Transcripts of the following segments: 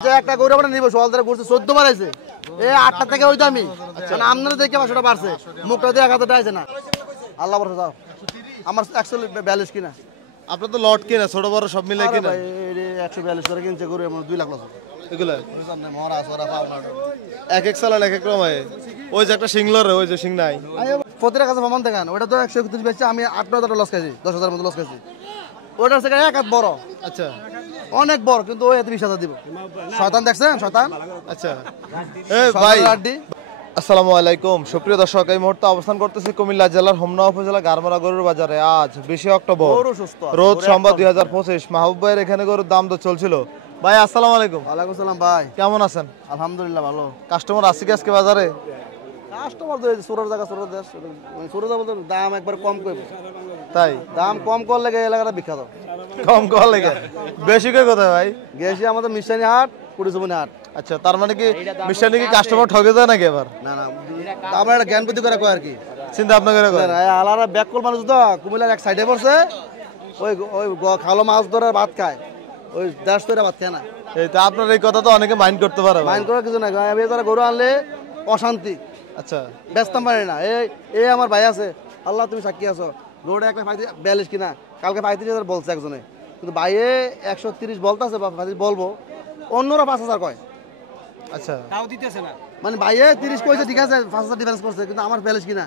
একটা গরু আমরা নিব সকাল ঘুরছে 14 বার আছে এই 8টা থেকে ওই দামি মানে আপনারা দেখে 500টা বাড়ছে মুখটা দিয়ে 1000টা আছে না আল্লাহ ভরসা দাও আমার 142 কিনা আপনার তো লট কিনা ছোট বড় সব মিলে কিনা ভাই এই 142 করে কিনছে গরু আমার 2 লাখ লস এগুলা বুঝছেন মরা সরা পাওনা এক এক সালান এক এক রকম ওই যে একটা সিংলরে ওই যে সিং নাই প্রতিটা কাছে প্রমাণ দেখান ওটা তো 131 বেচছে আমি 8000 লস খাইছি 10000 মতো লস খাইছি ওটার থেকে এক হাত বড় আচ্ছা অনেক বড় কিন্তু ওই 20,000 দিব শয়তান দেখছেন শয়তান আচ্ছা এই ভাই আসসালামু আলাইকুম সুপ্রিয় দর্শক এই মুহূর্তে অবস্থান করতেছি কুমিল্লা জেলার হোমনা উপজেলা গারমরা গরুর বাজারে আজ 20 অক্টোবর রোজ সোমবার 2025 মাহবুব ভাইয়ের এখানে গরুর দাম তো চলছিল ভাই আসসালামু আলাইকুম ওয়ালাইকুম আসসালাম ভাই কেমন আছেন আলহামদুলিল্লাহ ভালো কাস্টমার আছে কি আজকে বাজারে কাস্টমার তো সুরের জায়গা সুরের দেশ সুরের বলতে দাম একবার কম করবে তাই দাম কম করলে এলাকাটা বিখ্যাত কম কর লেগে বেশি করে কোথায় ভাই গেছি আমাদের মিশানি হাট পুরিজবনি হাট আচ্ছা তার মানে কি মিশানি কি কাস্টমার ঠকে যায় নাকি এবার না না আমার একটা জ্ঞান বুদ্ধি করে কয় আর কি চিন্তা আপনার করে কয় আলাদা ব্যাককল মানুষ তো কুমিল্লার এক সাইডে পড়ছে ওই ওই খালো মাছ ধরে ভাত খায় ওই দেশ তৈরি ভাত খায় না এই তো আপনার এই কথা তো অনেকে মাইন্ড করতে পারে মাইন্ড করার কিছু না আমি তারা গরু আনলে অশান্তি আচ্ছা ব্যস্তাম পারি না এই আমার ভাই আছে আল্লাহ তুমি সাক্ষী আছো রোডে একটা 42 কিনা কালকে 35,000 বলছে একজনে কিন্তু বাইরে 130 বলতেছে বা 35 বলবো অন্যরা 5,000 কয় আচ্ছা তাও দিতেছে না মানে বাইরে 30 কইছে ঠিক আছে 5,000 ডিফারেন্স করছে কিন্তু আমার 42 কিনা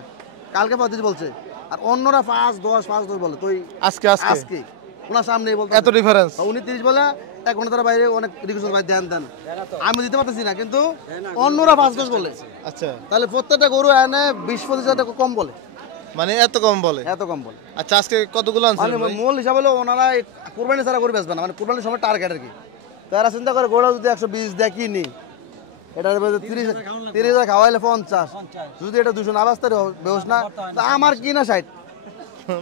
কালকে 35 বলছে আর অন্যরা 5-10 বলে তুই আজকে ওনার সামনে বলতে এত ডিফারেন্স উনি 30 বলে এক ঘন্টা তারা বাইরে অনেক রিকোয়েস্ট ভাই দেন আমি দিতে পারতেছি না কিন্তু অন্যরা 5-10 বলে আচ্ছা তাহলে প্রত্যেকটা গরু এনে 20-25 টাকা কম বলে মানে এত কম বলে আচ্ছা আজকে কতগুলো আনছেন মানে মূল হিসাবে হলো ওনারা কুরবানি ছাড়া করে বেচবে না মানে কুরবানির সময় টার্গেট আর কি তারা চিন্তা করে গোড়া যদি 120 দেয় কিনি এটা 30,000 খাওয়াইলে 50 যদি এটা 200 না বাঁচতে বেহস না তা আমার কিনা 60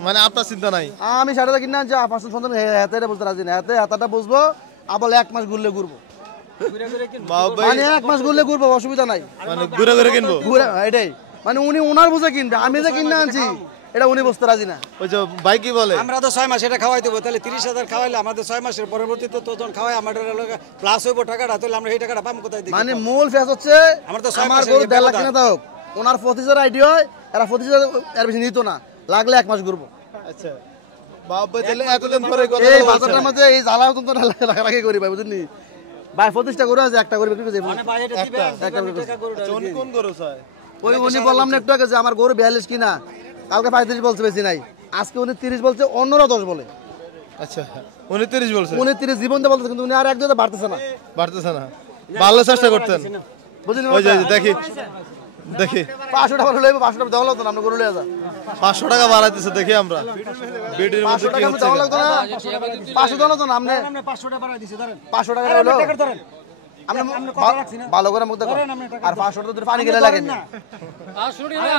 মানে আপনার চিন্তা নাই আমি 60 কিনা আনছি পাঁচশো সন্তান হাতে বলতে রাজি না হাতাটা বুঝবো আবার 1 মাস ঘুরলে ঘুরবো মানে 1 মাস ঘুরলে ঘুরবো অসুবিধা নাই মানে ঘুরে ঘুরে কিনবো এটাই মানে উনি ওনার বুঝে কিনবে আমি যে কিনে আনছি এটা উনি বুঝতে রাজি না ওই যে ভাই কি বলে আমরা তো 6 মাস এটা খাওয়াই দেবো তাহলে 30,000 খাওয়াইলে আমাদের 6 মাসের পরবর্তীতে তো যখন খাওয়াই আমাদের প্লাস হইব টাকাটা তাহলে আমরা এই টাকাটা পাবো কোথায় দিই মানে মূল ফেস হচ্ছে আমরা তো 6 আমার মাসের গরু 1.5 লাখ কিনা দাও ওনার 25,000 আইডি হয় এরা 25,000 এর বেশি নিত না লাগলে 1 মাস ঘুরবো আচ্ছা বাবা তাহলে এতদিন পরে কথা এই বাজারটার মধ্যে এই জ্বালা তো রাখারাখি করি ভাই বুঝলি ভাই 25টা গরু আছে একটা গরু বিক্রি করছে মানে ভাই এটা দিবেন একটা গরু আচ্ছা উনি কোন গরু চায় উনি বললাম না একটু আগে যে আমার গরু 42 কিনা কালকে 35 বলছে বেশি নাই আজকে উনি 30 বলছে অন্যরা 10 বলে আচ্ছা উনি 30 বলছে উনি 30 জীবনতে বলতেছে কিন্তু উনি আর এক দুটো বাড়তেছে না ভালো চেষ্টা করতেন বুঝলি ওই যে দেখি 500 টাকা লইবো 500 টাকা দেওয়া লাগতো না আমরা গরু লইয়া যা 500 টাকা বাড়াইতেছে দেখি আমরা ভিডিওর মধ্যে 500 কি টাকা হচ্ছে দেওয়া লাগতো না 500 দেওয়া লাগতো না আপনি 500 টাকা বাড়াই দিছি ধরেন 500 টাকা হলো আপনি ভালো করে মুখ দেখো আর 500 টাকা পানি গেলে লাগে না 500 টাকা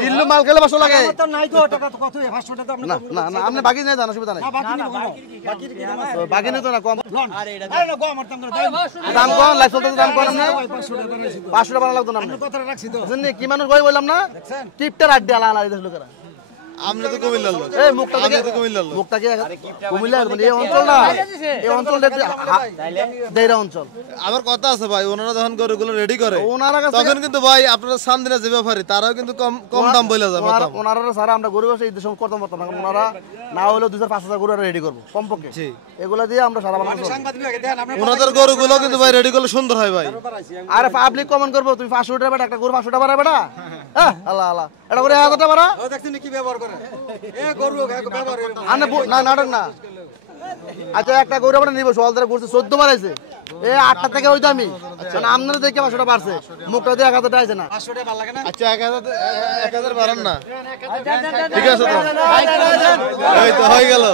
জিল্লু মাল গেলে 500 লাগে তো নাই তো টাকা তো কত 500 টাকা না না না আপনি বাকি নেই জানা অসুবিধা নাই বাকি নেই তো না কম আরে না গো আমার দাম কম লাইফ চলতে দাম কম না 500 টাকা বাড়া লাগতো না কথা রাখছি তো বুঝছেন কি মানুষ কই বললাম না টিপটার আড্ডি আলা আলা দেশ লোকেরা আমরা তো কুমিল্লার লোক এই মুখটা আমরা দেখে তো কুমিল্লার লোক মুখটা কি কুমিল্লা মানে এই অঞ্চল না এই অঞ্চল দেইরা অঞ্চল আমার কথা আছে ভাই ওনারা যখন গরুগুলো রেডি করে ওনারা কাছে তখন কিন্তু ভাই আপনারা সামদিনা যে ব্যাপারী তারাও কিন্তু কম দাম বলে যায় ওনারা সারা আমরা গরু ব্যবসা এই দেশে করতাম না ওনারা না হলেও 2,000-5,000 গরু রেডি করবো কমপক্ষে জি এগুলা দিয়ে আমরা সারা বাংলাদেশ সাংবাদিক দেখেন আমরা ওনাদের গরুগুলো কিন্তু ভাই রেডি করলে সুন্দর হয় ভাই আরে পাবলিক কমেন্ট করবো তুমি 500 টাকা একটা গরু 500 টাকা বাড়া বেটা হ্যাঁ আল্লাহ আল্লাহ এটা করে 1000 টাকা বাড়া ও দেখছেন কি ব্যবহার করে এ গরু ব্যবহার করে আনে না নাটক না আচ্ছা একটা গরু আমরা নিব সকাল ধরে ঘুরছে 14 বার আছে এই 8টা থেকে ওই দামি মানে আপনারা দেখে 500 টাকা বাড়ছে মুখটা দিয়ে 1000 টাকা আছে না 500 টাকা ভালো লাগে না আচ্ছা 1000 বাড়ান না ঠিক আছে তো এই তো হয়ে গেল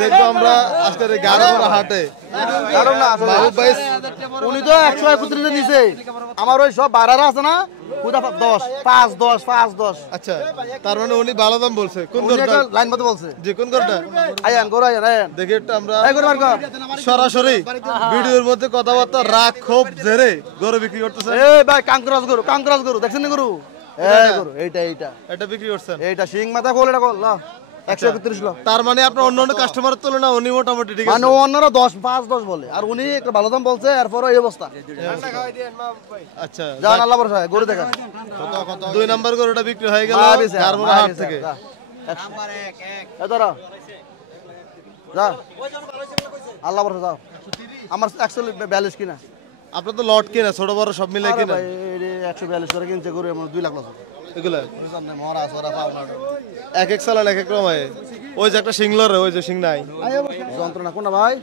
দেখবো আমরা আজকের এই গাড়ির হাটে কারণ না মাহবুব ভাই উনি তো 131 নিছে আমার ওই সব বাড়ারা আছে না ওটা 10 5 10 5 10 আচ্ছা তার মানে উনি ভালো দাম বলছে কোন উনি গরুটা একটা লাইন মতো বলছে যে কোন গরুটা আয়ান গরু আয়ান দেখি একটু আমরা এই গরু মার কর সরাসরি ভিডিওর মধ্যে কথাবার্তা রাগ ক্ষোভ জেরে গরু বিক্রি করতেছে এই ভাই কাঙ্করাজ গরু দেখছেন না গরু এই গরু এইটা এটা বিক্রি করছেন এইটা সিং মাথা খোল এটা খোল 131 লো। তার মানে আপনার অন্যান্য কাস্টমারের তুলনায় উনি মোটামুটি ঠিক মানে আছে। অন্যরা 5-10 বলে, আর উনি একটা ভালো দাম বলছে, এরপর এই অবস্থা। আচ্ছা, যান আল্লাহ ভরসা, গরু দেখেন। 2 নাম্বার গরুটা বিক্রি হয়ে গেল গারমোড়া হাট থেকে। এই ধরো যা, আল্লাহ ভরসা যাও। আমার 142 কিনা। আপনার তো লট কিনা, ছোট বড় সব মিলে আরে কিনা ভাই, এই 142 করে কিনছে গরু, আমার 2 লাখ লস। এগুলা মরা সরা পাওনা এক এক সালান এক এক রকম হয়। ওই যে একটা সিংলর, ওই যে সিং নাই যন্ত্রণা কোনটা ভাই?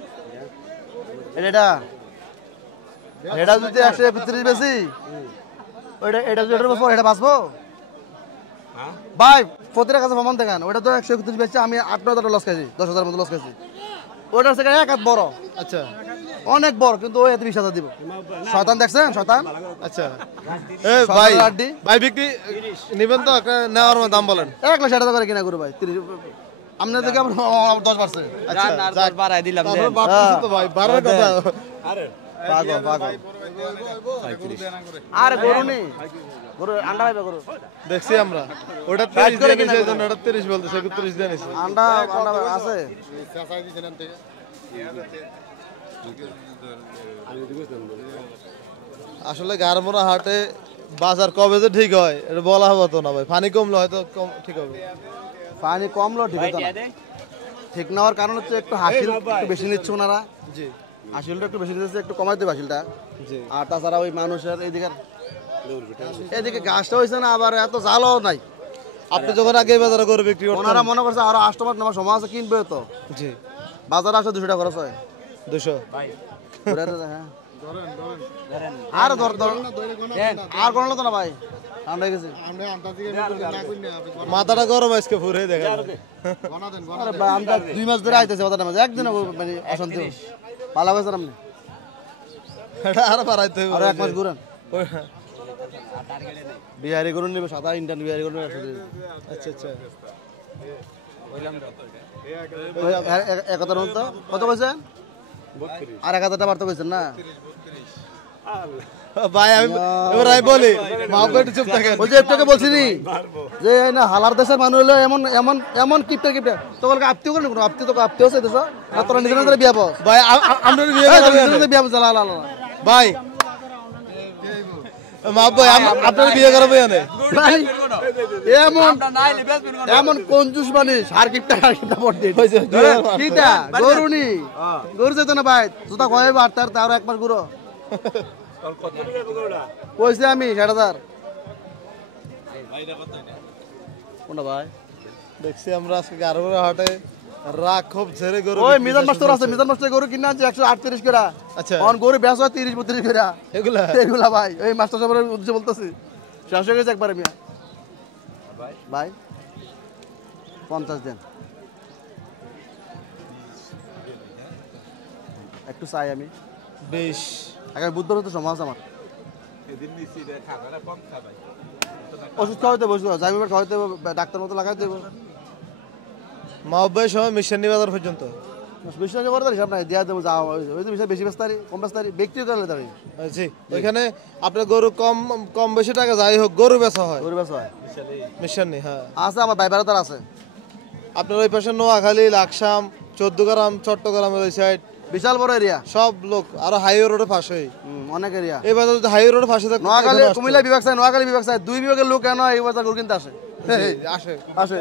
এটা এটা যদি 131 বেশি, ওইটা এটা যদি এটার উপর এটা বাঁচবো ভাই। প্রতিটা কাছে প্রমাণ দেখান। ওটা তো 131 বেশি, আমি 8,000 লস খাইছি, 10,000 মতো লস খাইছি। ওইটার থেকে এক হাত বড়, আচ্ছা অনেক বড়, কিন্তু ওই 20,000 দিব। শয়তান দেখছেন, শয়তান। আচ্ছা এই ভাই আড্ডি ভাই বিক্রি নিবেন তো, একটা নেওয়ার মতো দাম বলেন। 1,60,000 করে কিনা গরু ভাই, 30 আপনার থেকে 10 বাড়ছে। আচ্ছা আর বাড়াই দিলাম তারপর বাড়তেছে তো ভাই, বাড়ার কথা। পাগল পাগল। আর গরু নেই, গরু আন্ডা পাইবে গরু। দেখছি আমরা ওটা 30 দিয়ে নিছে, এই জন্য ওটা 30 বলতেছে, 31 দিয়ে নিছে। আন্ডা আন্ডা আছে। আসলে গারমোড়া হাটে বাজার কবে যে ঠিক হয় এটা বলা হবে তো না ভাই। পানি কমলে হয়তো কম ঠিক হবে। পানি কমলো ঠিক আছে না। ঠিক না হওয়ার কারণ হচ্ছে একটু হাসিল একটু বেশি নিচ্ছে ওনারা। জি হাসিলটা একটু বেশি নিচ্ছে, একটু কমাইতে হবে হাসিলটা। জি আর তাছাড়া ওই মানুষের এদিকে গাছটা হয়েছে না, আবার এত জালও নাই। আপনি যখন আগে বাজারে করে বিক্রি করতেন, ওনারা মনে করছে আরো 8 মাস নেওয়ার সময় আছে, কিনবে তো। জি বাজারে আসলে 200 টাকা খরচ হয়। 200 ঘুরে আসে, হ্যাঁ। আর ধর ধর আর গণলো তো না ভাই, ঠান্ডা হয়ে গেছে। মাথাটা গরম আজকে পুরে দেখা যায়। আরে ভাই, আমরা 2 মাস ধরে আইতেছি বাজারের মাঝে, একদিনও মানে অশান্তি হয়। ভালো হয়েছে আপনি, এটা আর বাড়াইতে হবে। আরো 1 মাস ঘুরেন। বিহারি গরু নেবে, সাদা ইন্ডিয়ান বিহারি গরু নেবে। আচ্ছা আচ্ছা এক কথা বলতো কত কইছেন? আর 1,000 বাড়তে কইছেন না ভাই। আমি এবার আমি বলি মাহবুব একটু চুপ থাকেন। ওই যে একটুকে বলছিনি যে না হালার দেশের মানুষ হলে এমন এমন এমন কিপটা কিপটা তোকে আপ্তিও করে কোনো আপ্তি তোকে আপ্তিও আছে দেশ না, তোরা নিজের নিজের বিয়া বস ভাই আমরা বিয়ে করব বিয়া বস লা ভাই। মাহবুব ভাই আপনার বিয়ে করবে না ভাই। এমন এমন কঞ্জুস মানুষ, আর কিপটা পড় দিয়ে কিটা গরুনি গরু যেত না ভাই, জুতা কয় বার তার তার 1 মাস গুরো কইছে আমি 60,000 কোনটা ভাই। দেখছি আমরা আজকে গারমোড়া হাটে রাগ খুব ছেড়ে গরু ওই মিজান মাস্টার আছে, মিজান মাস্টার গরু কিনা আছে 138 করে। আচ্ছা অন গরু বেচ হয় 30-32 করে। এগুলা এগুলা ভাই ওই মাস্টার সাহেবের উদ্দেশ্যে বলতেছি, শেষ হয়ে গেছে একবারে মিয়া ভাই। 50 দেন একটু চাই আমি। 20 আগামী বুধবার তো সময় আছে আমার। ওষুধ খাওয়াইতে বসবো, জামিবার খাওয়াইতে ডাক্তার মতো লাগাইতে দেবো। মাহবুব ভাই সময় মিশানি বাজার পর্যন্ত বিশ্বাস করে তারি সব নাই দিয়া দেবো, যা ওই তো বিষয় বেশি বেস্তারি কম বেস্তারি ব্যক্তি করে তারি জি। ওইখানে আপনার গরু কম কম বেশি টাকা যাই হোক গরু বেচা হয়, গরু বেচা হয় মিশানি। হ্যাঁ আছে, আমার ভাই বেড়াদার আছে। আপনার ওই পাশে নোয়াখালী, লাকসাম, 14 গ্রাম, চট্টগ্রামের ওই সাইড বিশাল বড় এরিয়া, সব লোক। আরো হাইওয়ে রোডের পাশে অনেক এরিয়া। এই বাজার যদি হাইওয়ে রোডের পাশে থাকতো, নোয়াখালী কুমিল্লা বিভাগ চাই, নোয়াখালী বিভাগ চাই, 2 বিভাগের লোক কেন এই বাজার গরু কিনতে আসে আসে আসে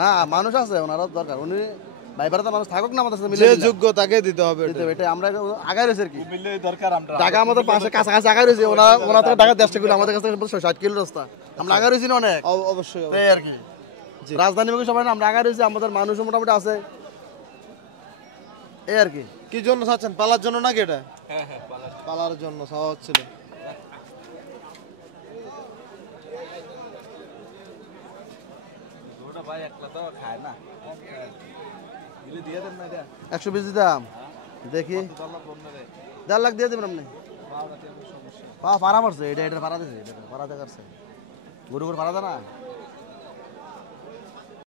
না, মানুষ আছে ওনারা দরকার। উনি ভাই বেড়াদার মানুষ থাকুক না আমাদের সাথে মিলে যে যোগ্য তাকে দিতে হবে। এটা আমরা আগায় রয়েছে আর কি, ঢাকা আমাদের পাশে কাছাকাছি আগায় রয়েছে। ওনারা তো ঢাকা 10 কিলো, আমাদের কাছ থেকে 60 কিলো রাস্তা, আমরা আগায় রয়েছি না অনেক। অবশ্যই এই আর কি রাজধানী মুখে সবাই আমরা আগায় রয়েছি, আমাদের মানুষ মোটামুটি আছে এই আর কি। কি জন্য চাচ্ছেন? পালার জন্য নাকি এটা? হ্যাঁ হ্যাঁ পালার জন্য চাওয়া হচ্ছিল। ভাই একলা তো খায় না, 120 দিতাম, দেখি 1.5 লাখ দিয়ে দেবেন আপনি। পাড়া মারছে, এটা ভাড়া দিয়েছে, এটা ভাড়া দেখাচ্ছে, গরু গরু ভাড়া দেয় না।